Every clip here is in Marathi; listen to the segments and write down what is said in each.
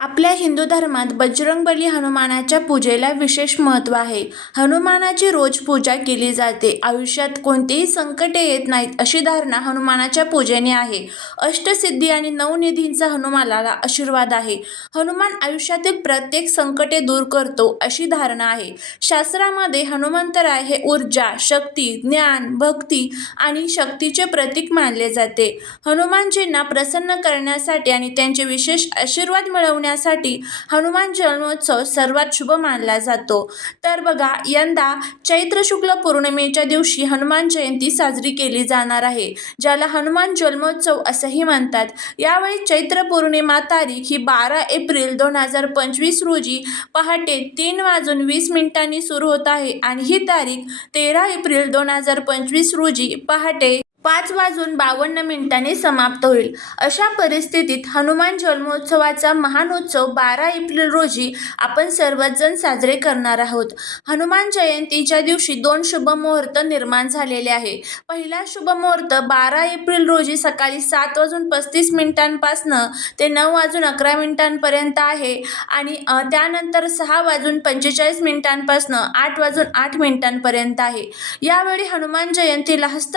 आपल्या हिंदू धर्मात बजरंगबली हनुमानाच्या पूजेला विशेष महत्त्व आहे. हनुमानाची रोज पूजा केली जाते. आयुष्यात कोणतीही संकटे येत नाहीत अशी धारणा हनुमानाच्या पूजेने आहे. अष्टसिद्धी आणि नवनिधींचा हनुमानाला आशीर्वाद आहे. हनुमान आयुष्यातील प्रत्येक संकटे दूर करतो अशी धारणा आहे. शास्त्रामध्ये हनुमंतराय हे ऊर्जा शक्ती ज्ञान भक्ती आणि शक्तीचे प्रतीक मानले जाते. हनुमानजींना प्रसन्न करण्यासाठी आणि त्यांचे विशेष आशीर्वाद मिळवण्यासाठी हनुमान जन्मोत्सव सर्वात शुभ मानला जातो. तर बघा यंदा चैत्र शुक्ल पौर्णिमेच्या दिवशी हनुमान जयंती साजरी केली जाणार आहे ज्याला हनुमान जन्मोत्सव असंही म्हणतात. यावेळी चैत्र पौर्णिमा तारीख ही बारा एप्रिल दोन हजार पंचवीस रोजी पहाटे तीन वाजून वीस मिनिटांनी सुरू होत आहे आणि ही तारीख तेरा एप्रिल दोन हजार पंचवीस रोजी पहाटे पाच वाजून बावन्न मिनिटांनी समाप्त होईल. अशा परिस्थितीत हनुमान जन्मोत्सवाचा महान उत्सव बारा एप्रिल रोजी आपण सर्वजण साजरे करणार आहोत. हनुमान जयंतीच्या दिवशी दोन शुभ मुहूर्त निर्माण झालेले आहे. पहिला शुभ मुहूर्त बारा एप्रिल रोजी सकाळी सात वाजून पस्तीस मिनिटांपासनं ते नऊ वाजून अकरा मिनिटांपर्यंत आहे आणि त्यानंतर सहा वाजून पंचेचाळीस मिनिटांपासनं आठ वाजून आठ मिनिटांपर्यंत आहे. यावेळी हनुमान जयंतीला हस्त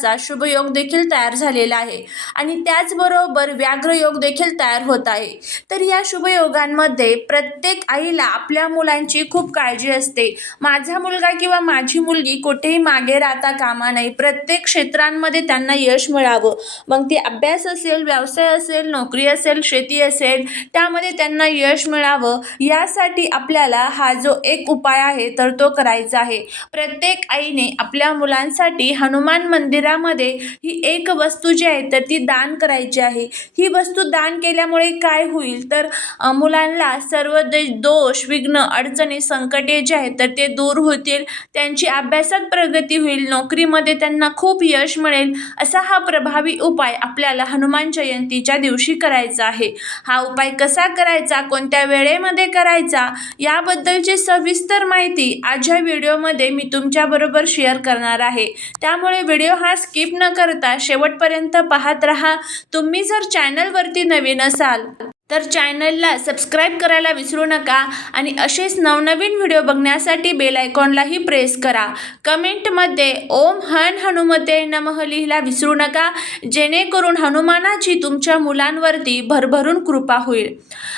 नक्षत्राचा शुभयोग देखील तयार झालेला आहे. आणि त्याचबरोबर व्याघ्र योग देखील तयार होत आहे. तर या शुभयोगांमध्ये प्रत्येक आईला आपल्या मुलांची खूप काळजी असते. माझा मुलगा किंवा माझी मुलगी कुठेही मागे राहता कामा नाही प्रत्येक क्षेत्रांमध्ये त्यांना यश मिळावं. मग ते अभ्यास असेल व्यवसाय असेल नोकरी असेल शेती असेल त्यामध्ये त्यांना यश मिळावं. यासाठी आपल्याला हा जो एक उपाय आहे तर तो करायचा आहे. प्रत्येक आईने आपल्या मुलांसाठी हनुमान घरामध्ये ही एक वस्तू जी आहे तर ती दान करायची आहे. ही वस्तू दान केल्यामुळे काय होईल? तर मुलांना सर्व दे दोष विघ्न अडचणी संकटे जे आहेत तर ते दूर होतील. त्यांची अभ्यासात प्रगती होईल. नोकरीमध्ये त्यांना खूप यश मिळेल. असा हा प्रभावी उपाय आपल्याला हनुमान जयंतीच्या दिवशी करायचा आहे. हा उपाय कसा करायचा? कोणत्या वेळेमध्ये करायचा? याबद्दलची सविस्तर माहिती आज या व्हिडिओमध्ये मी तुमच्याबरोबर शेअर करणार आहे. त्यामुळे व्हिडिओ हा स्किप न करता शेवटपर्यंत पाहत राहा. तुम्ही जर चॅनलवरती नवीन असाल तर चॅनलला सबस्क्राईब करायला विसरू नका आणि असेच नवनवीन व्हिडिओ बघण्यासाठी बेल आयकॉनलाही प्रेस करा. कमेंटमध्ये ओम हन हनुमते नमः लिहिला विसरू नका जेणेकरून हनुमानाची तुमच्या मुलांवरती भरभरून कृपा होईल.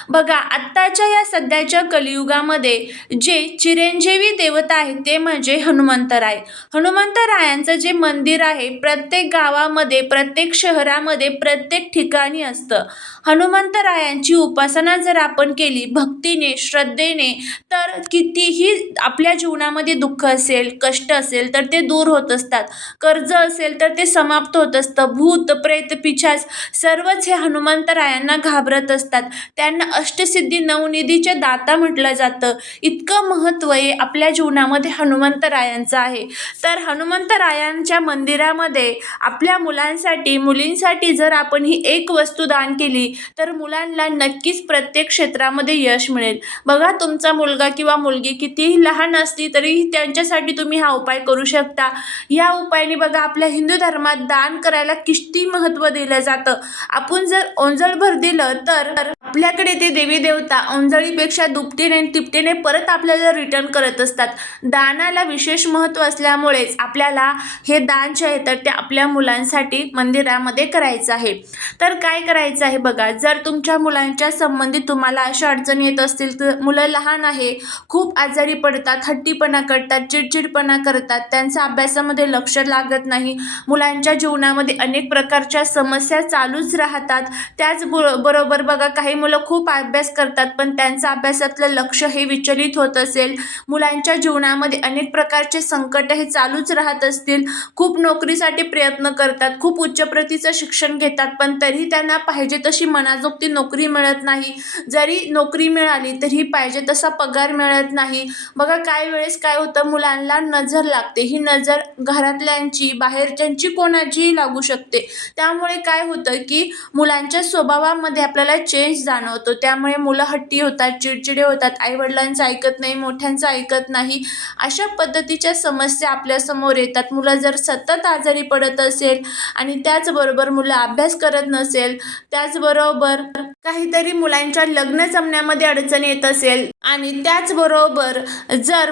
बघा आत्ताच्या या सध्याच्या कलियुगामध्ये जे चिरंजीवी देवता आहेत ते म्हणजे हनुमंतराय. हनुमंतरायांचं जे मंदिर आहे प्रत्येक गावामध्ये प्रत्येक शहरामध्ये प्रत्येक ठिकाणी असतं. हनुमंतरायांची उपासना जर आपण केली भक्तीने श्रद्धेने तर कितीही आपल्या जीवनामध्ये दुःख असेल कष्ट असेल तर ते दूर होत असतात. कर्ज असेल तर ते समाप्त होत असतं. भूत प्रेत पिशाच सर्वच हे हनुमंतरायांना घाबरत असतात. त्यांना अष्टसिद्धी नवनिधीच्या दाता म्हटलं जातं. इतकं महत्त्व आहे आपल्या जीवनामध्ये हनुमंतरायांचं आहे. तर हनुमंतरायांच्या मंदिरामध्ये आपल्या मुलांसाठी मुलींसाठी जर आपण ही एक वस्तू दान केली तर मुलांना नक्कीच प्रत्येक क्षेत्रामध्ये यश मिळेल. बघा तुमचा मुलगा किंवा मुलगी कितीही लहान असली तरीही त्यांच्यासाठी तुम्ही हा उपाय करू शकता. या उपायाने बघा आपल्या हिंदू धर्मात दान करायला किती महत्त्व दिलं जातं. आपण जर ओंजळभर दिलं तर तर आपल्याकडे ते देवी देवता औंजळीपेक्षा दुपटीने तिपटीने परत आपल्याला रिटर्न करत असतात. दानाला विशेष महत्त्व असल्यामुळेच आपल्याला हे दान जे आहे तर ते आपल्या मुलांसाठी मंदिरामध्ये करायचं आहे. तर काय करायचं आहे बघा जर तुमच्या मुलांच्या संबंधित तुम्हाला अशा अडचणी येत असतील तर मुलं लहान आहे खूप आजारी पडतात हट्टीपणा करतात चिडचिडपणा करतात त्यांचा अभ्यासामध्ये लक्ष लागत नाही मुलांच्या जीवनामध्ये अनेक प्रकारच्या समस्या चालूच राहतात. त्याचबरो बरोबर बघा काही मुलं खूप अभ्यास करतात पण त्यांचं अभ्यासातलं लक्ष हे विचलित होत असेल. मुलांच्या जीवनामध्ये अनेक प्रकारचे संकट हे चालूच राहत असतील. खूप नोकरीसाठी प्रयत्न करतात खूप उच्च प्रतीचं शिक्षण घेतात पण तरीही त्यांना पाहिजे तशी मनाजोगती नोकरी मिळत नाही. जरी नोकरी मिळाली तरी पाहिजे तसा पगार मिळत नाही. बघा काय वेळेस काय होतं मुलांना नजर लागते. ही नजर घरातल्यांची बाहेरच्यांची कोणाचीही लागू शकते. त्यामुळे काय होतं की मुलांच्या स्वभावामध्ये आपल्याला चेंज जाणवतो. त्यामुळे मुलं हट्टी होतात चिडचिडे होतात आईवडिलांचं ऐकत नाही मोठ्यांचं ऐकत नाही. अशा पद्धतीच्या समस्या आपल्यासमोर येतात. मुलं जर सतत आजारी पडत असेल आणि त्याचबरोबर मुलं अभ्यास करत नसेल त्याचबरोबर काहीतरी मुलांच्या लग्न जमण्यामध्ये अडचण येत असेल आणि त्याचबरोबर जर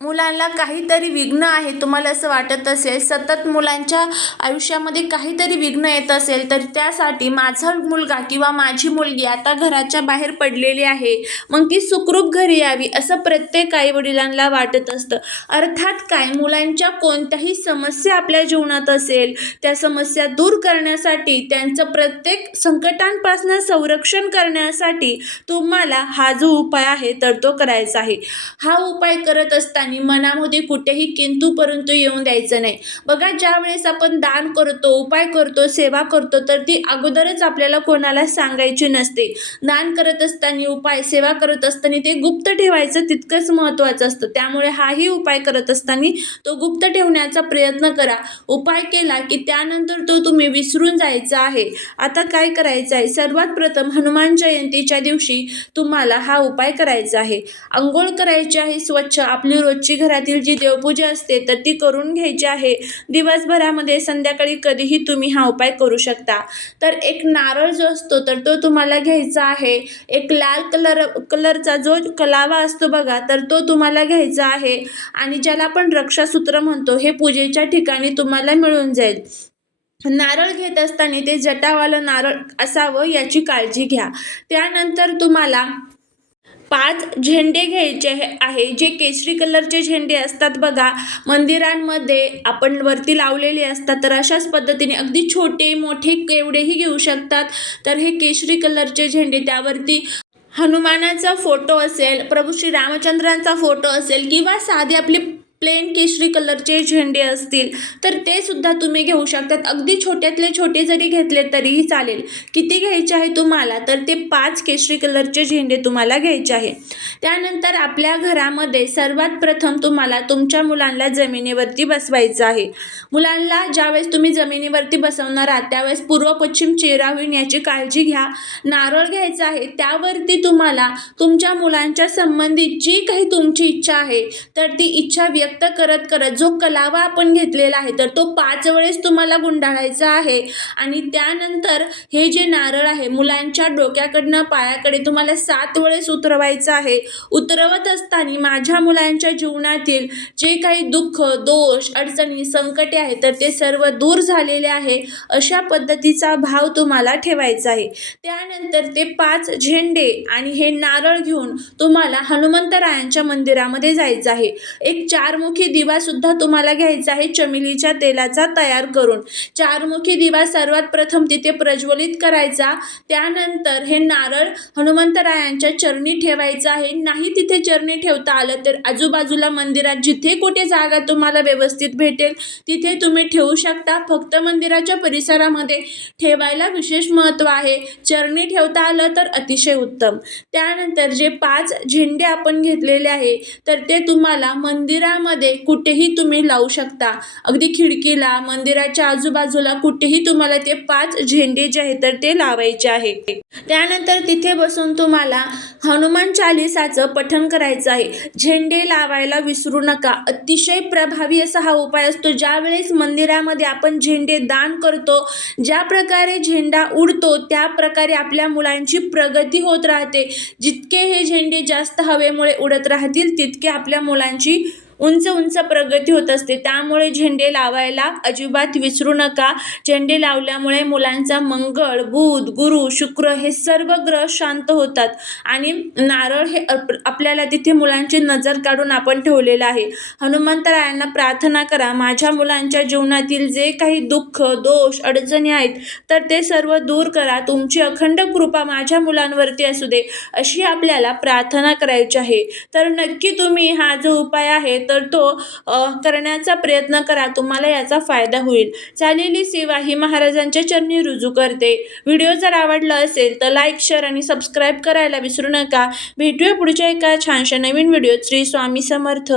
मुलांना काहीतरी विघ्न आहे तुम्हाला असं वाटत असेल सतत मुलांच्या आयुष्यामध्ये काहीतरी विघ्न येत असेल तर त्यासाठी माझा मुलगा किंवा माझी मुलगी आता घराच्या बाहेर पडलेली आहे. मग ती सुखरूप घरी यावी असं प्रत्येक आईवडिलांना वाटत असतं. अर्थात काय? मुलांच्या कोणत्याही समस्या आपल्या जीवनात असेल त्या समस्या दूर करण्यासाठी त्यांचं प्रत्येक संकटांपासून संरक्षण करण्यासाठी तुम्हाला हा जो उपाय आहे तर तो करायचा आहे. हा उपाय करत असताना आणि मनामध्ये कुठेही किंतू परंतु येऊन द्यायचं नाही. बघा ज्या वेळेस आपण दान करतो उपाय करतो सेवा करतो तर ती अगोदरच आपल्याला कोणाला सांगायची नसते. दान करत असताना उपाय सेवा करत असताना ते गुप्त ठेवायचं तितकंच महत्त्वाचं असतं. त्यामुळे हाही उपाय करत असताना तो गुप्त ठेवण्याचा प्रयत्न करा. उपाय केला की त्यानंतर तो तुम्ही विसरून जायचा आहे. आता काय करायचं आहे? सर्वात प्रथम हनुमान जयंतीच्या दिवशी तुम्हाला हा उपाय करायचा आहे. आंघोळ करायची आहे स्वच्छ आपली रोज रोजची घरातील जी देवपूजा असते तर ती करून घ्यायची आहे. दिवसभरामध्ये संध्याकाळी कधीही तुम्ही हा उपाय करू शकता. तर एक नारळ जो असतो तर तो तुम्हाला घ्यायचा आहे. एक लाल कलर कलरचा जो कलावा असतो बघा तर तो तुम्हाला घ्यायचा आहे. आणि ज्याला आपण रक्षासूत्र म्हणतो हे पूजेच्या ठिकाणी तुम्हाला मिळून जाईल. नारळ घेत असताना ते जटावालं नारळ असावं याची काळजी घ्या. त्यानंतर तुम्हाला पाच झेंडे घ्यायचे आहे- आहे जे केशरी कलरचे झेंडे असतात बघा. मंदिरांमध्ये आपण वरती लावलेले असतात. तर अशाच पद्धतीने अगदी छोटे मोठे केवढेही घेऊ शकतात. तर हे केशरी कलरचे झेंडे त्यावरती हनुमानाचा फोटो असेल प्रभू श्री रामचंद्रांचा फोटो असेल किंवा साधे आपली प्लेन केशरी कलरचे झेंडे असतील तर ते सुद्धा तुम्ही घेऊ शकतात. अगदी छोट्यातले छोटे जरी घेतले तरीही चालेल. किती घ्यायचे आहे तुम्हाला? तर ते पाच केशरी कलरचे झेंडे तुम्हाला घ्यायचे आहे. त्यानंतर आपल्या घरामध्ये सर्वात प्रथम तुम्हाला तुमच्या मुलांना जमिनीवरती बसवायचं आहे. मुलांना ज्यावेळेस तुम्ही जमिनीवरती बसवणार आहात त्यावेळेस पूर्व पश्चिम चेहरा होईल याची काळजी घ्या. नारळ घ्यायचा आहे त्यावरती तुम्हाला तुमच्या मुलांच्या संबंधित जी काही तुमची इच्छा आहे तर ती इच्छा व्यक्त करत करत जो कलावा आपण घेतलेला आहे तर तो पाच वेळेस तुम्हाला गुंडाळायचा आहे. आणि त्यानंतर हे जे नारळ आहे मुलांच्या डोक्याकडनं पायाकडे तुम्हाला सात वेळेस उतरवायचं आहे. उतरवत असताना माझ्या मुलांच्या जीवनातील जे काही दुःख दोष अडचणी संकटे आहेत तर ते सर्व दूर झालेले आहे. अशा पद्धतीचा भाव तुम्हाला ठेवायचा आहे. त्यानंतर ते पाच झेंडे आणि हे नारळ घेऊन तुम्हाला हनुमंतरायांच्या मंदिरामध्ये जायचं आहे. एक चार चारमुखी दिवा सुद्धा तुम्हाला घ्यायचा आहे चमेलीच्या तेलाचा तयार करून. चारमुखी दिवा सर्वात प्रथम तिथे प्रज्वलित करायचा. त्यानंतर हे नारळ हनुमंतरायांच्या चरणी ठेवायचं आहे. नाही तिथे चरणी ठेवता आलं तर आजूबाजूला मंदिरात जिथे कुठे जागा तुम्हाला व्यवस्थित भेटेल तिथे तुम्ही ठेवू शकता. फक्त मंदिराच्या परिसरामध्ये ठेवायला विशेष महत्त्व आहे. चरणी ठेवता आलं तर अतिशय उत्तम. त्यानंतर जे पाच झेंडे आपण घेतलेले आहे तर ते तुम्हाला मंदिरा घरामध्ये कुठेही तुम्ही लावू शकता. अगदी खिडकीला मंदिराच्या आजूबाजूला कुठेही तुम्हाला ते पाच झेंडे जे आहेत तर ते लावायचे आहे. त्यानंतर तिथे बसून तुम्हाला हनुमान चालिसाचं पठण करायचं आहे. झेंडे लावायला विसरू नका. अतिशय प्रभावी असा हा उपाय असतो. ज्यावेळेस मंदिरामध्ये आपण झेंडे दान करतो ज्या प्रकारे झेंडा उडतो त्या प्रकारे आपल्या मुलांची प्रगती होत राहते. जितके हे झेंडे जास्त हवेमुळे उडत राहतील तितके आपल्या मुलांची उंच उंच प्रगती होत असते. त्यामुळे झेंडे लावायला अजिबात विसरू नका. झेंडे लावल्यामुळे मुलांचा मंगळ बुध गुरु शुक्र हे सर्व ग्रह शांत होतात. आणि नारळ हे अप आपल्याला तिथे मुलांची नजर काढून आपण ठेवलेलं आहे. हनुमंतरायांना प्रार्थना करा. माझ्या मुलांच्या जीवनातील जे काही दुःख दोष अडचणी आहेत तर ते सर्व दूर करा. तुमची अखंड कृपा माझ्या मुलांवरती असू दे अशी आपल्याला प्रार्थना करायची आहे. तर नक्की तुम्ही हा जो उपाय आहे तर तो करण्याचा प्रयत्न करा. तुम्हाला याचा फायदा होईल. चालेली सेवा ही महाराजांच्या चरणी रुजू करते. व्हिडिओ जर आवडला असेल तर लाईक शेअर आणि सबस्क्राईब करायला विसरू नका. भेटूया पुढच्या एका छानशा नवीन व्हिडिओ श्री स्वामी समर्थ.